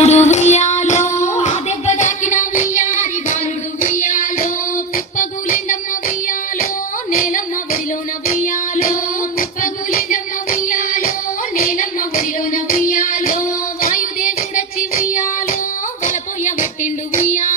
బాలుడు ఉయ్యాలో ఆ దెబ్బ దాకిన ఉయ్యారి బాలుడు ఉయ్యాలో పుప్పగులిందమ్మ ఉయ్యాలో నేలమ్మ ఒడిలోన ఉయ్యాలో పుప్పగులిందమ్మ ఉయ్యాలో నేలమ్మ ఒడిలోన ఉయ్యాలో వాయుదేవుడచ్చి ఉయ్యాలో వలపోయ పట్టిండు ఉయ్యాలో